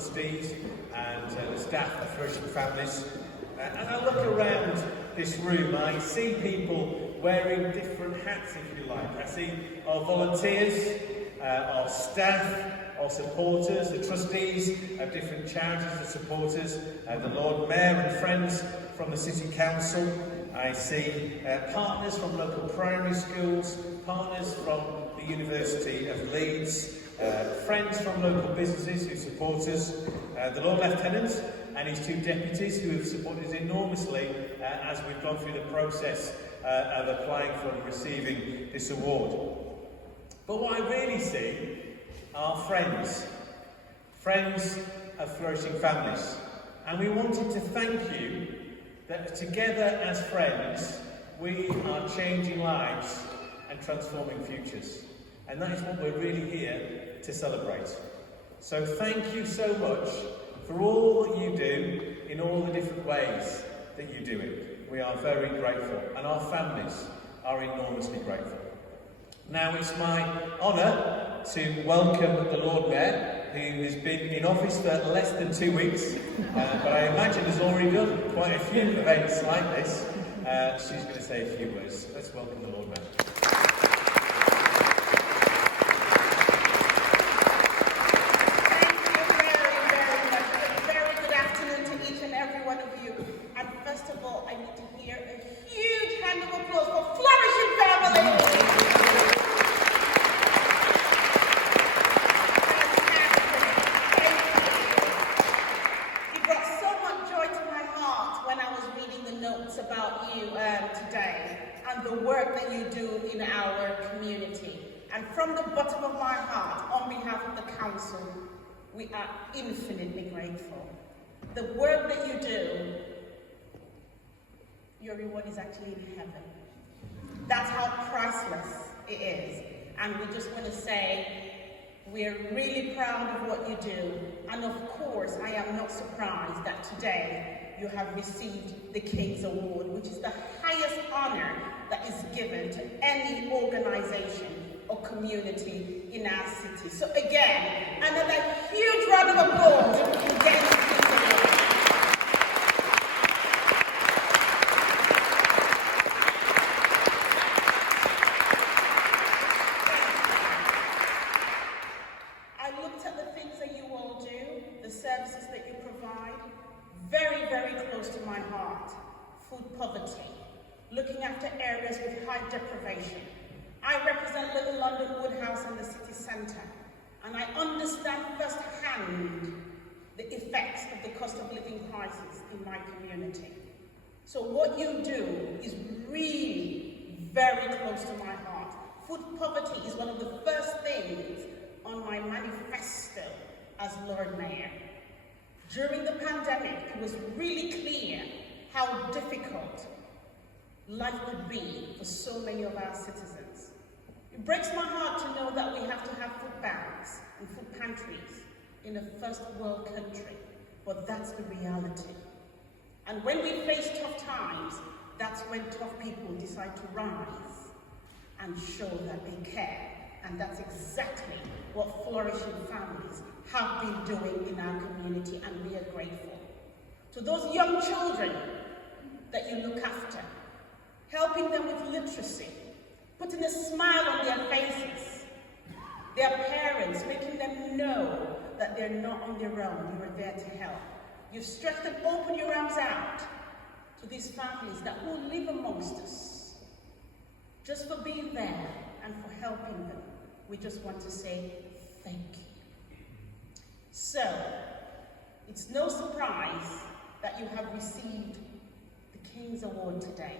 trustees and the staff of Flourishing families. And I look around this room, I see people wearing different hats, if you like. I see our volunteers, our staff, our supporters, the trustees of different charities and supporters, the Lord Mayor and friends from the City Council. I see partners from local primary schools, partners from the University of Leeds, friends from local businesses who support us, the Lord Lieutenant and his two deputies who have supported us enormously as we've gone through the process of applying for and receiving this award. But what I really see are friends of Flourishing Families. And we wanted to thank you that together as friends, we are changing lives and transforming futures. And that is what we're really here to celebrate. So thank you so much for all that you do in all the different ways that you do it. We are very grateful, and our families are enormously grateful. Now it's my honour to welcome the Lord Mayor, who has been in office for less than 2 weeks, but I imagine has already done quite a few events like this. She's going to say a few words. Let's welcome the Lord Mayor. about you today and the work that you do in our community. And from the bottom of my heart, on behalf of the council, we are infinitely grateful. The work that you do, your reward is actually in heaven. That's how priceless it is. And we just want to say, we're really proud of what you do. And of course, I am not surprised that today you have received the King's Award, which is the highest honor that is given to any organization or community in our city. So again, another huge round of applause for getting the King's Award. I looked at the things that you all do, the services that you provide, very, very close to my heart. Food poverty, looking after areas with high deprivation. I represent Little London Woodhouse and the city centre, and I understand firsthand the effects of the cost of living crisis in my community. So what you do is really very close to my heart. Food poverty is one of the first things on my manifesto as Lord Mayor. During the pandemic, it was really clear how difficult life could be for so many of our citizens. It breaks my heart to know that we have to have food banks and food pantries in a first world country, but that's the reality. And when we face tough times, that's when tough people decide to rise and show that they care. And that's exactly what Flourishing Families have been doing in our community, and we are grateful. To those young children that you look after, helping them with literacy, putting a smile on their faces, their parents, making them know that they're not on their own, you are there to help. You've stretched and opened your arms out to these families that will live amongst us, just for being there and for helping them. We just want to say thank you. So, it's no surprise that you have received the King's Award today.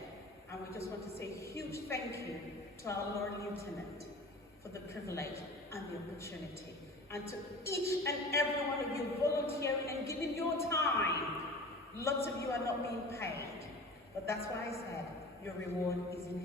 And we just want to say a huge thank you to our Lord Lieutenant for the privilege and the opportunity. And to each and every one of you volunteering and giving your time. Lots of you are not being paid, but that's why I said your reward is in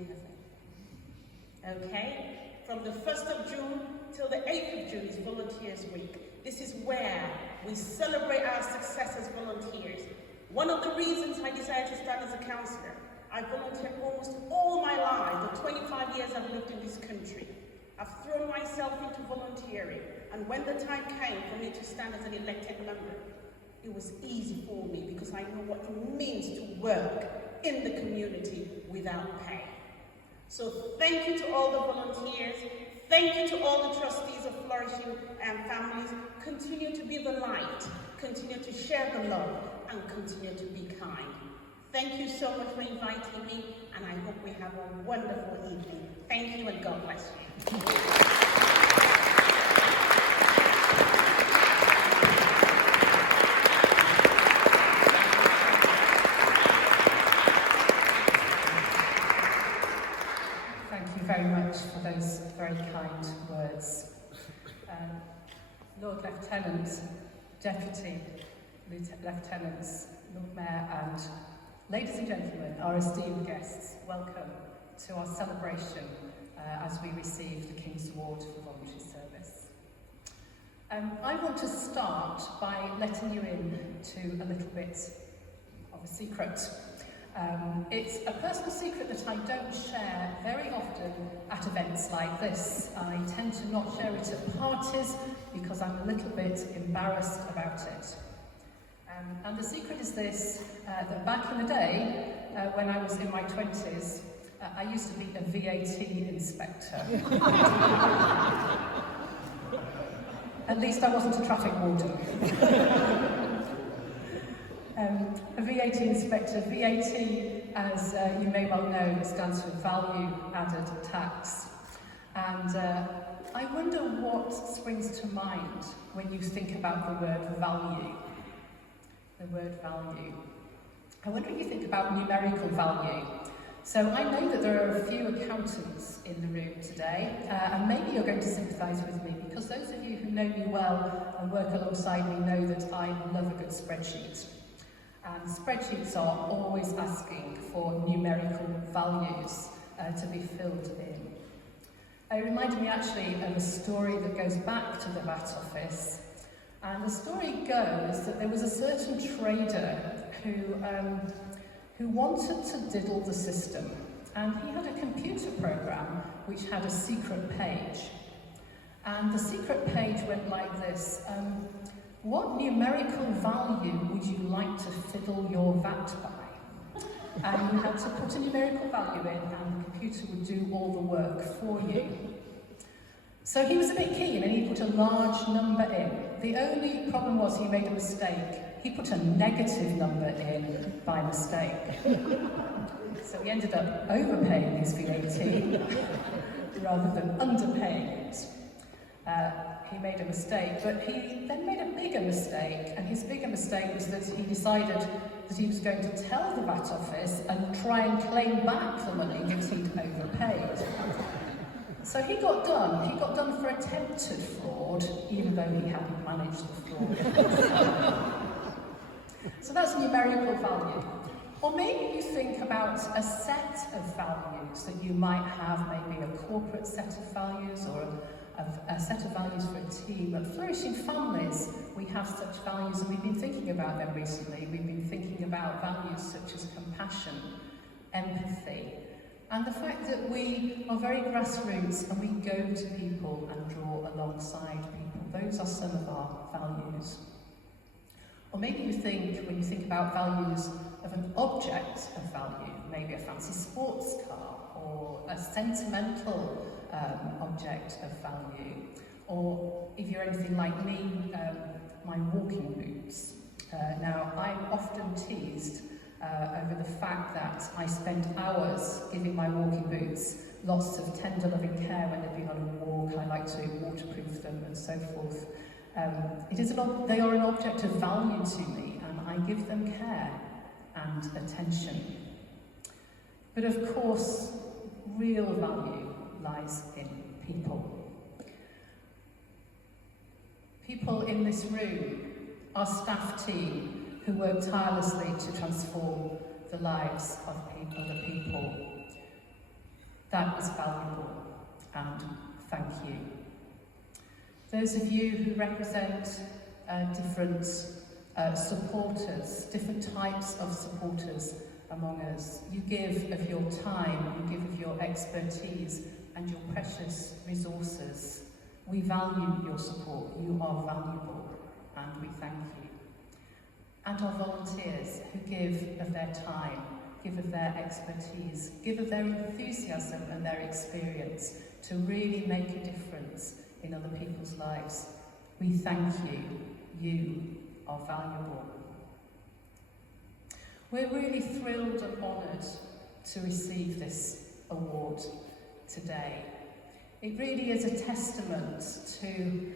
heaven. Okay? From the 1st of June till the 8th of June is Volunteers Week. This is where we celebrate our success as volunteers. One of the reasons I decided to start as a councillor, I volunteered almost all my life, the 25 years I've lived in this country. I've thrown myself into volunteering, And when the time came for me to stand as an elected member, it was easy for me because I know what it means to work in the community without pay. So thank you to all the volunteers. Thank you to all the trustees of Flourishing Families. Continue to be the light. Continue to share the love and continue to be kind. Thank you so much for inviting me, and I hope we have a wonderful evening. Thank you and God bless you. Thank you very much for those very kind words. Lord Lieutenant, Deputy Lieutenants, Lord Mayor and ladies and gentlemen, our esteemed guests, welcome to our celebration as we receive the King's Award for Voluntary Service. I want to start by letting you in to a little bit of a secret. It's a personal secret that I don't share very often at events like this. I tend to not share it at parties because I'm a little bit embarrassed about it. And the secret is this, that back in the day, when I was in my 20s, I used to be a VAT inspector. At least I wasn't a traffic warden. A VAT inspector. VAT, as you may well know, stands for Value Added Tax. And I wonder what springs to mind when you think about the word value. The word value. I wonder if you think about numerical value. So I know that there are a few accountants in the room today, and maybe you're going to sympathise with me, because those of you who know me well and work alongside me know that I love a good spreadsheet. And spreadsheets are always asking for numerical values to be filled in. It reminded me actually of a story that goes back to the VAT office. And the story goes that there was a certain trader who wanted to diddle the system. And he had a computer program which had a secret page. And the secret page went like this. What numerical value would you like to fiddle your VAT by? And you had to put a numerical value in and the computer would do all the work for you. So he was a bit keen and he put a large number in. The only problem was he made a mistake. He put a negative number in by mistake. So he ended up overpaying his VAT rather than underpaying it. He made a mistake, but he then made a bigger mistake, and his bigger mistake was that he decided that he was going to tell the VAT office and try and claim back the money that he'd overpaid. So he got done. He got done for attempted fraud, even though he hadn't managed the fraud. So that's numerical value. Or maybe you think about a set of values that you might have, maybe a corporate set of values or a set of values for a team. At Flourishing Families, we have such values, and we've been thinking about them recently. We've been thinking about values such as compassion, empathy, and the fact that we are very grassroots and we go to people and draw alongside people. Those are some of our values. Or maybe you think, when you think about values, of an object of value, maybe a fancy sports car, or a sentimental object of value, or if you're anything like me, my walking boots. Now, I'm often teased over the fact that I spend hours giving my walking boots lots of tender loving care when they've been on a walk. I like to waterproof them and so forth. They are an object of value to me, and I give them care and attention. But of course, real value lies in people. People in this room, our staff team, who work tirelessly to transform the lives of other people. That is valuable, and thank you. Those of you who represent different supporters, different types of supporters among us, you give of your time, you give of your expertise and your precious resources We value your support. You are valuable, and we thank you. And our volunteers who give of their time, give of their expertise, give of their enthusiasm and their experience to really make a difference in other people's lives. We thank you. You are valuable. We're really thrilled and honoured to receive this award today. It really is a testament to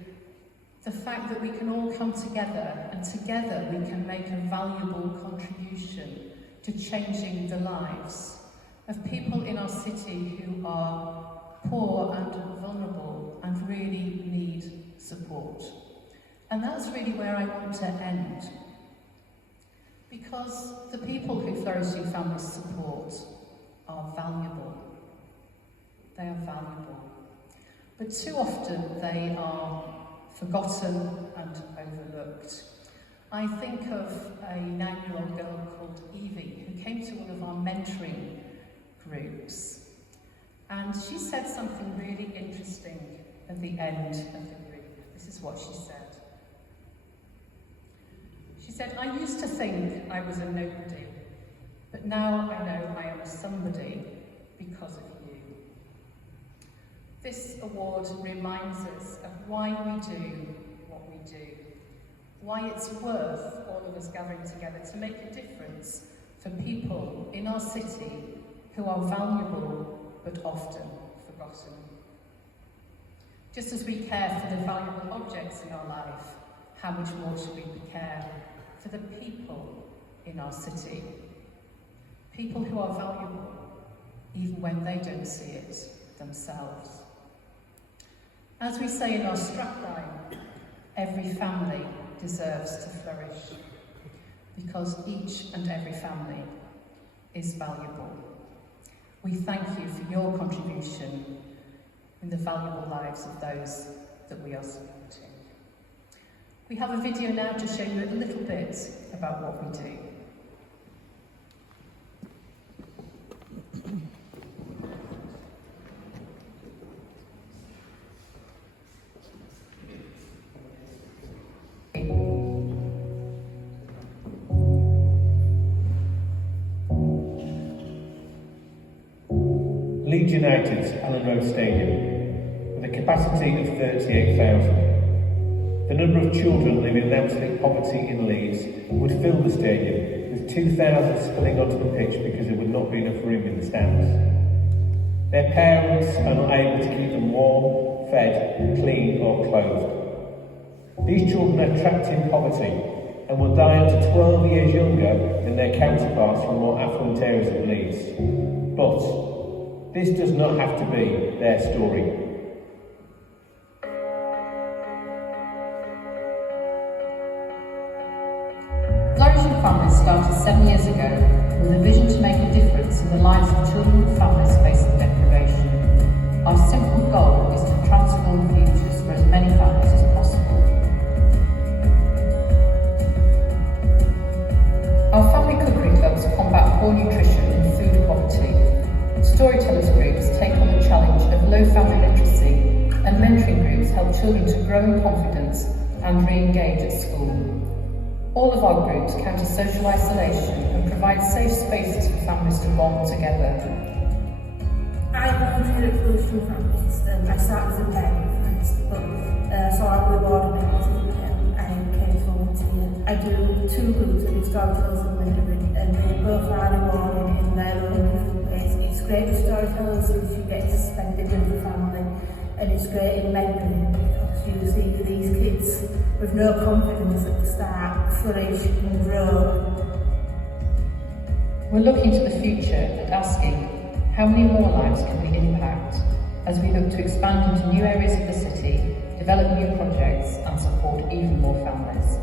the fact that we can all come together, and together we can make a valuable contribution to changing the lives of people in our city who are poor and vulnerable and really need support. And that's really where I want to end. Because the people who Flourishing Families support are valuable. They are valuable. But too often they are forgotten and overlooked. I think of a 9-year-old girl called Evie who came to one of our mentoring groups. And she said something really interesting at the end of the group. This is what she said. She said, "I used to think I was a nobody, but now I know I am a somebody because of you." This award reminds us of why we do what we do, why it's worth all of us gathering together to make a difference for people in our city who are valuable but often forgotten. Just as we care for the valuable objects in our life, how much more should we care for the people in our city? People who are valuable, even when they don't see it themselves. As we say in our strapline, every family deserves to flourish, because each and every family is valuable. We thank you for your contribution in the valuable lives of those that we are supporting. We have a video now to show you a little bit about what we do. Leeds United's Allen Road Stadium, with a capacity of 38,000. The number of children living in absolute poverty in Leeds would fill the stadium, with 2,000 spilling onto the pitch because there would not be enough room in the stands. Their parents are not able to keep them warm, fed, clean or clothed. These children are trapped in poverty and will die up to 12 years younger than their counterparts from more affluent areas of Leeds. But this does not have to be their story. Flourishing Families started 7 years ago with a vision to make a difference in the lives of children and families facing deprivation. Our simple goal is to transform futures for as many families as possible. Our family cookery clubs combat poor nutrition and food poverty. Storytellers groups take on the challenge of low family literacy, and mentoring groups help children to grow in confidence and re-engage at school. All of our groups counter social isolation and provide safe spaces for families to bond together. I volunteer at Flourishing Families. I started as a parent first, but so I was rewarded and I became a volunteer. I do 2 groups, I do Storytellers and Mentoring, and they both are rewarding in their own different ways. It's great with Storytellers because you get to spend it with the family, and it's great in mentoring because you see these kids with no confidence at the start flourish and grow. We're looking to the future and asking, how many more lives can we impact as we look to expand into new areas of the city, develop new projects and support even more families?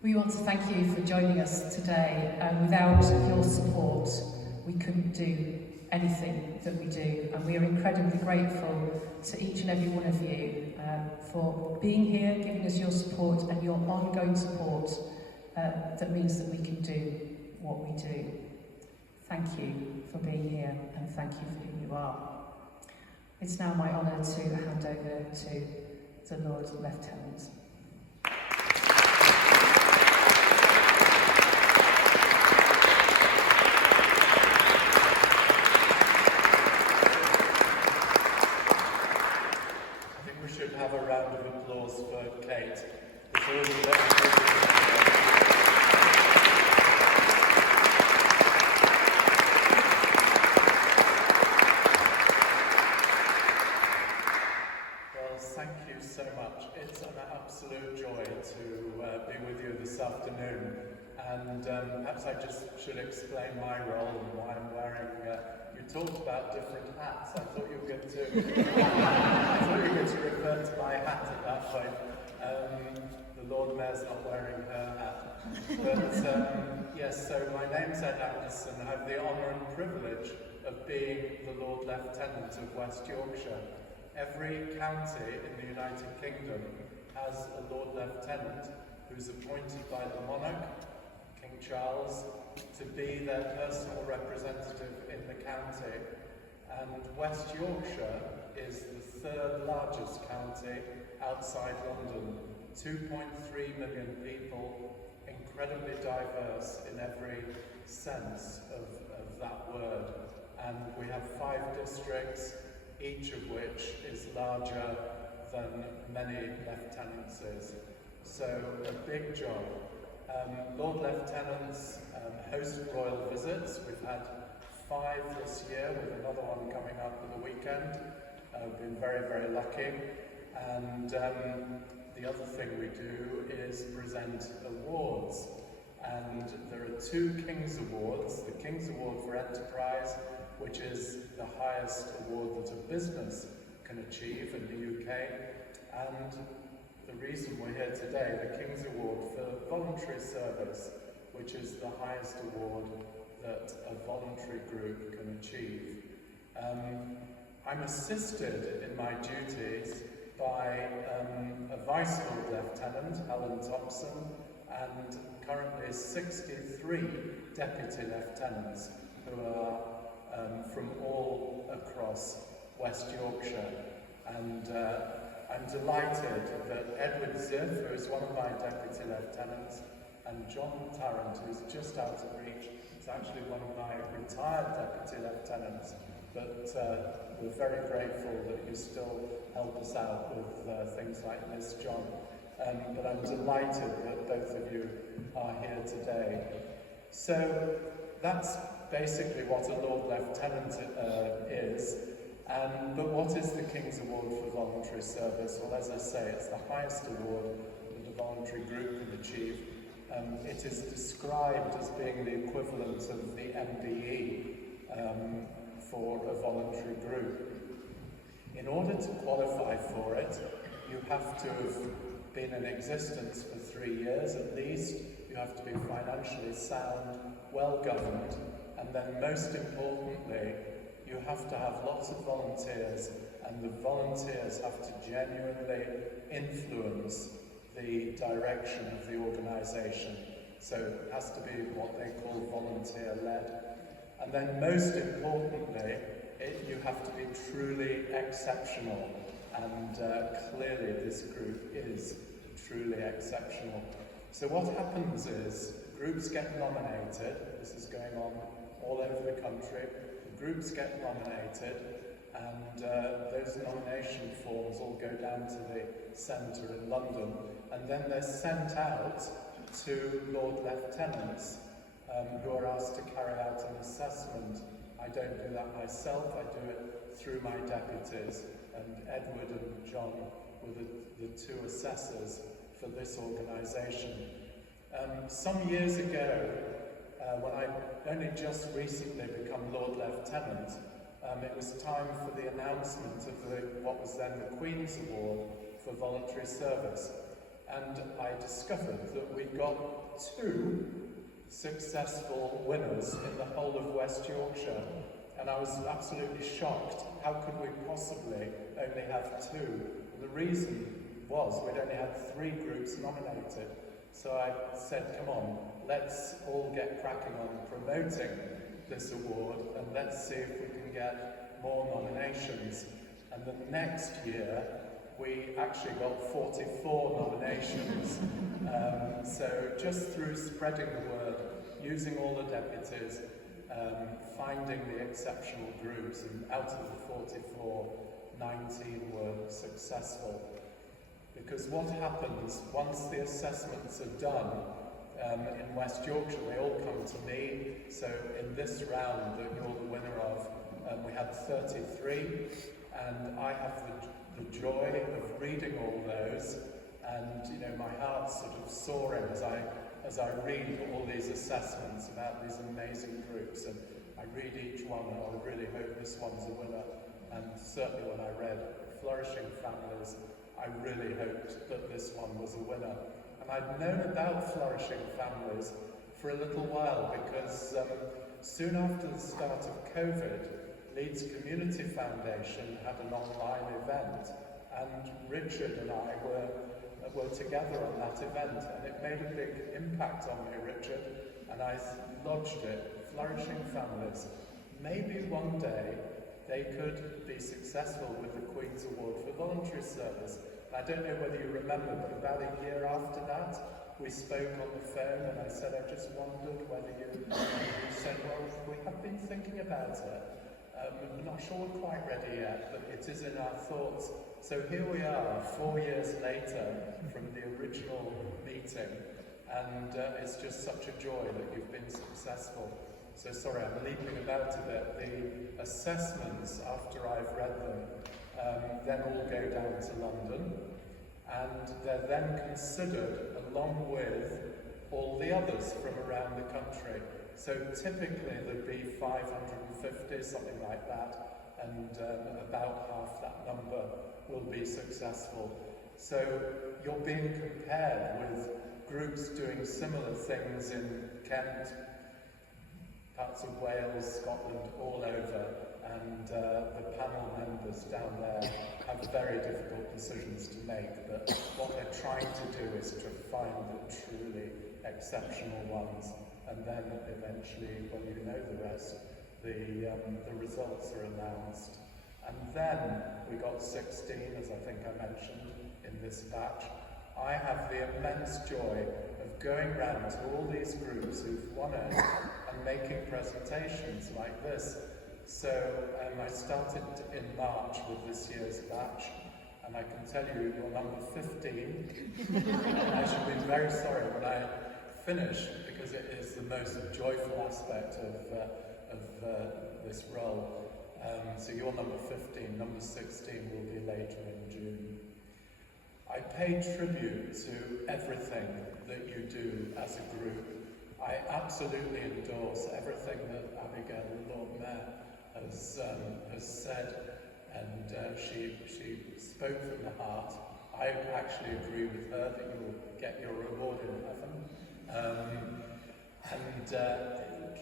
We want to thank you for joining us today. Without your support, we couldn't do anything that we do. And we are incredibly grateful to each and every one of you for being here, giving us your support and your ongoing support that means that we can do what we do. Thank you for being here, and thank you for who you are. It's now my honour to hand over to the Lord Lieutenant. I think we should have a round of applause for Kate. Thank you so much. It's an absolute joy to be with you this afternoon. And perhaps I just should explain my role and why I'm wearing. You talked about different hats. I thought you were going to refer to my hat at that point. The Lord Mayor's not wearing her hat. But yes, so my name's Ed Anderson. I have the honour and privilege of being the Lord Lieutenant of West Yorkshire. Every county in the United Kingdom has a Lord Lieutenant who's appointed by the monarch, King Charles, to be their personal representative in the county. And West Yorkshire is the third largest county outside London. 2.3 million people, incredibly diverse in every sense of that word. And we have 5 districts, each of which is larger than many lieutenancies. So a big job. Lord Lieutenants host royal visits. We've had 5 this year, with another one coming up at the weekend. We've been very, very lucky. And the other thing we do is present awards. And there are 2 King's Awards. The King's Award for Enterprise, which is the highest award that a business can achieve in the UK, and the reason we're here today, the King's Award for Voluntary Service, which is the highest award that a voluntary group can achieve. I'm assisted in my duties by a Vice Lord Lieutenant, Helen Thompson, and currently 63 Deputy Lieutenants who are from all across West Yorkshire. And I'm delighted that Edward Ziff, who is one of my Deputy Lieutenants, and John Tarrant, who's just out of reach, is actually one of my retired Deputy Lieutenants, but we're very grateful that you still help us out with things like this, John. But I'm delighted that both of you are here today. So that's basically what a Lord Lieutenant is. But what is the King's Award for Voluntary Service? Well, as I say, it's the highest award that a voluntary group can achieve. It is described as being the equivalent of the MBE for a voluntary group. In order to qualify for it, you have to have been in existence for 3 years at least. You have to be financially sound, well-governed, and then most importantly, you have to have lots of volunteers, and the volunteers have to genuinely influence the direction of the organisation. So it has to be what they call volunteer-led. And then most importantly, you have to be truly exceptional, and clearly this group is truly exceptional. So what happens is, groups get nominated. This is going on all over the country. The groups get nominated, and those nomination forms all go down to the centre in London, and then they're sent out to Lord Lieutenants who are asked to carry out an assessment. I don't do that myself, I do it through my deputies, and Edward and John were the 2 assessors for this organisation. Some years ago, when I only just recently become Lord Lieutenant, it was time for the announcement of what was then the Queen's Award for Voluntary Service. And I discovered that we got 2 successful winners in the whole of West Yorkshire. and I was absolutely shocked. How could we possibly only have 2? The reason was we'd only had 3 groups nominated. So I said, come on, let's all get cracking on promoting this award, and let's see if we can get more nominations. And the next year, we actually got 44 nominations. So just through spreading the word, using all the deputies, finding the exceptional groups, and out of the 44, 19 were successful. Because what happens once the assessments are done in West Yorkshire, they all come to me. So in this round that you're the winner of, we had 33, and I have the joy of reading all those, and you know, my heart's sort of soaring as I read all these assessments about these amazing groups, and I read each one, and I really hope this one's a winner. And certainly when I read Flourishing Families, I really hoped that this one was a winner. And I'd known about Flourishing Families for a little while because soon after the start of COVID, Leeds Community Foundation had an online event, and Richard and I were together on that event, and it made a big impact on me, Richard, and I lodged it, Flourishing Families. Maybe one day they could be successful with the Queen's Award for Voluntary Service. I don't know whether you remember, but about a year after that, we spoke on the phone, and I said, I just wondered whether you said, well, we have been thinking about it. I'm not sure we're quite ready yet, but it is in our thoughts. So here we are, 4 years later from the original meeting, and it's just such a joy that you've been successful. So sorry, I'm leaping about a bit. The assessments, after I've read them, then all go down to London, and they're then considered along with all the others from around the country. So typically there'd be 550, something like that, and about half that number will be successful. So you're being compared with groups doing similar things in Kent, parts of Wales, Scotland, all over, and the panel members down there have very difficult decisions to make, but what they're trying to do is to find the truly exceptional ones, and then eventually, when you know the rest, the results are announced. And then we got 16, as I think I mentioned, in this batch. I have the immense joy of going round to all these groups who've won it and making presentations like this. So I started in March with this year's batch, and I can tell you you're number 15. I should be very sorry when I finish, because it is the most joyful aspect of this role. So you're number 15, number 16 will be later in June. I pay tribute to everything that you do as a group. I absolutely endorse everything that Abigail, the Lord Mayor, has said, and she spoke from the heart. I actually agree with her that you will get your reward in heaven.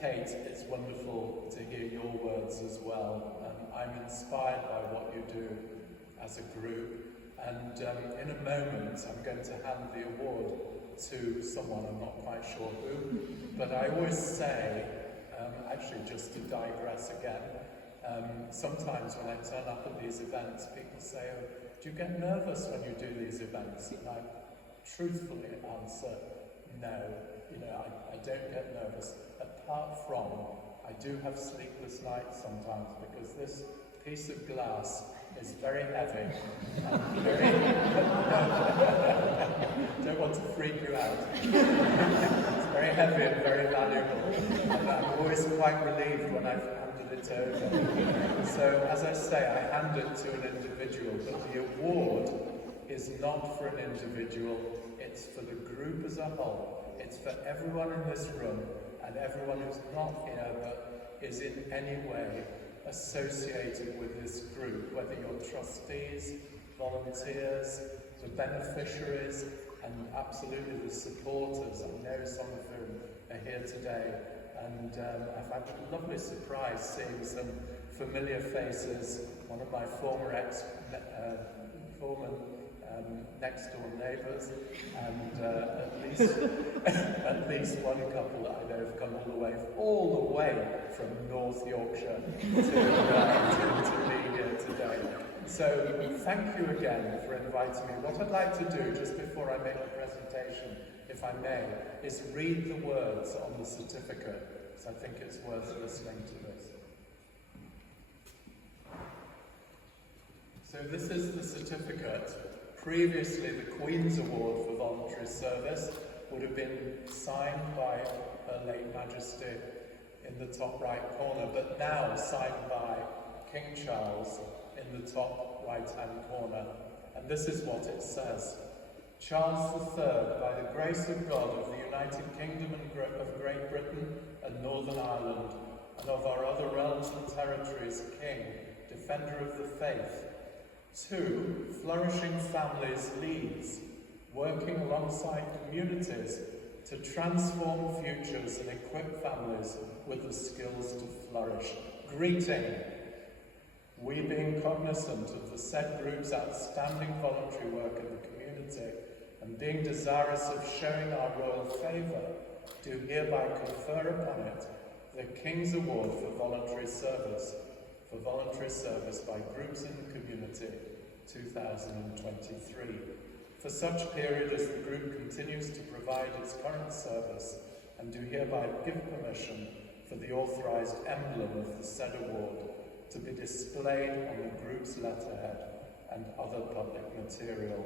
Kate, it's wonderful to hear your words as well. I'm inspired by what you do as a group, and in a moment I'm going to hand the award to someone, I'm not quite sure who, but I always say, actually just to digress again, sometimes when I turn up at these events, people say, oh, do you get nervous when you do these events? And I truthfully answer, no, I don't get nervous, apart from I do have sleepless nights sometimes, because this piece of glass is very heavy. Don't want to freak you out. It's very heavy and very valuable. And I'm always quite relieved when I've handed it over. So, as I say, I hand it to an individual, but the award is not for an individual, it's for the group as a whole. It's for everyone in this room, and everyone who's not here but is in any way associated with this group, whether you're trustees, volunteers, the beneficiaries, and absolutely the supporters. I know some of whom are here today. And I've had a lovely surprise seeing some familiar faces, one of my former next door neighbours, and at least one couple that I know have come all the way from North Yorkshire to be here today. So thank you again for inviting me. What I'd like to do, just before I make the presentation, if I may, is read the words on the certificate, because I think it's worth listening to this. So this is the certificate. Previously, the Queen's Award for Voluntary Service would have been signed by Her late Majesty in the top right corner, but now signed by King Charles in the top right-hand corner. And this is what it says. Charles III, by the grace of God of the United Kingdom of Great Britain and Northern Ireland, and of our other realms and territories, King, Defender of the Faith. 2, Flourishing Families, Leeds, working alongside communities to transform futures and equip families with the skills to flourish. Greeting. We, being cognizant of the said group's outstanding voluntary work in the community, and being desirous of showing our royal favour, do hereby confer upon it the King's Award for Voluntary Service by Groups in the Community 2023, for such period as the group continues to provide its current service, and do hereby give permission for the authorised emblem of the said award to be displayed on the group's letterhead and other public material,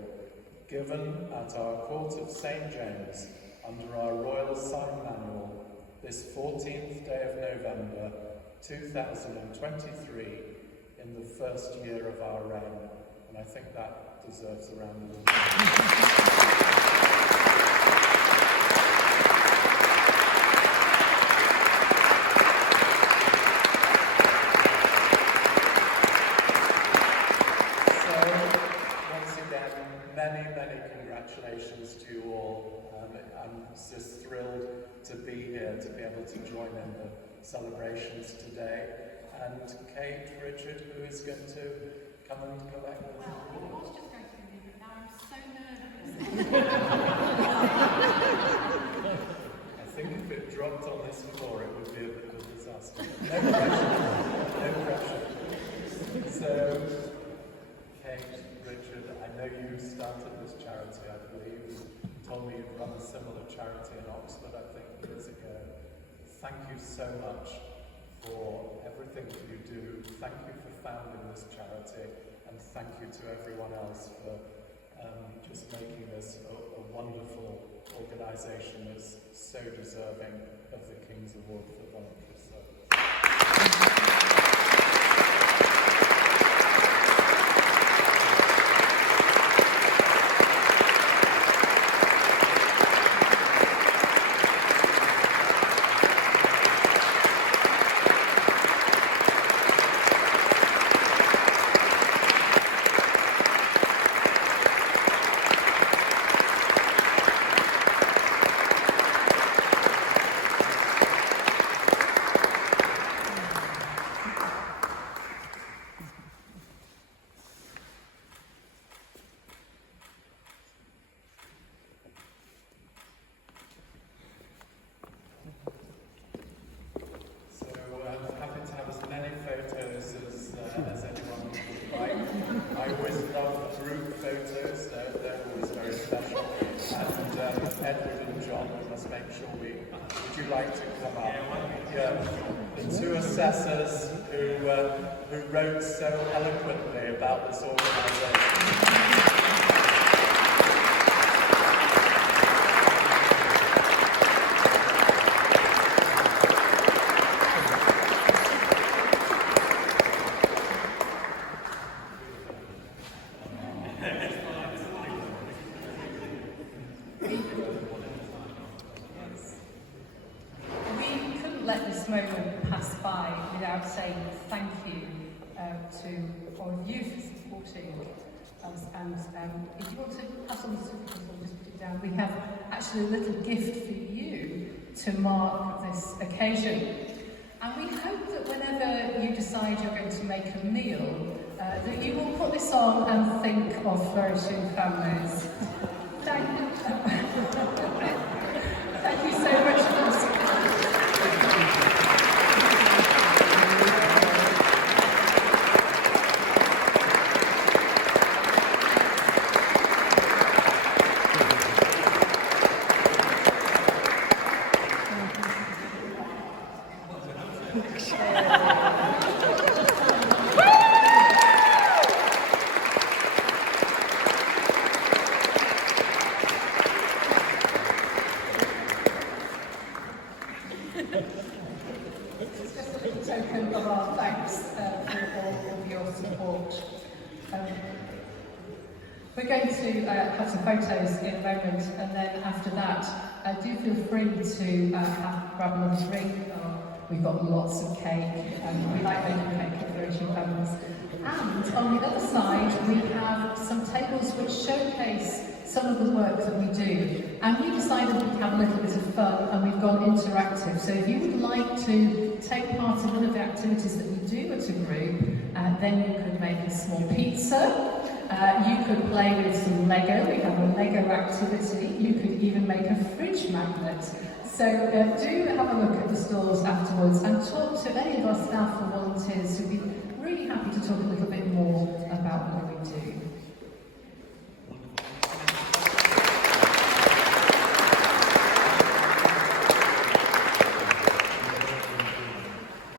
given at our Court of St. James under our Royal Sign Manual this 14th day of November 2023 in the first year of our reign. And I think that deserves a round of applause. Many congratulations to you all. I'm just thrilled to be here, to be able to join in the celebrations today. And Kate, Richard, who is going to come and collect the Well, I was just going to leave it, now I'm so nervous. I think if it dropped on this floor, it would be a bit of a disaster. No pressure. No pressure. So, Kate, Richard, I know you started this charity, I believe. You told me you'd run a similar charity in Oxford, I think, years ago. Thank you so much for everything that you do. Thank you for founding this charity, and thank you to everyone else for just making this a wonderful organisation that's so deserving of the King's Award for Voluntary Service. As anyone would like. I always love group photos, they're always very special. And Edward and John, we must make sure would you like to come up? Yeah. The two assessors who wrote so eloquently about this organisation. Let this moment pass by without saying thank you to all of you for supporting us. And if you want to pass on the certificate or just put it down, we have actually a little gift for you to mark this occasion. And we hope that whenever you decide you're going to make a meal, that you will put this on and think of Flourishing Families. Thank you. Thank you so much for this. It's just a little token of our thanks for all of your support. We're going to have some photos in a moment, and then after that, do feel free to grab another drink. We've got lots of cake, and we like making cake at Flourishing Families. And on the other side, we have some tables which showcase some of the work that we do. And we decided we'd have a little bit of fun, and we've gone interactive. So if you would like to take part in one of the activities that we do at a group, then you could make a small pizza. You could play with some Lego. We have a Lego activity. You could even make a fridge magnet. So do have a look at the stalls afterwards and talk to any of our staff or volunteers who'd be really happy to talk a little bit more about what we do.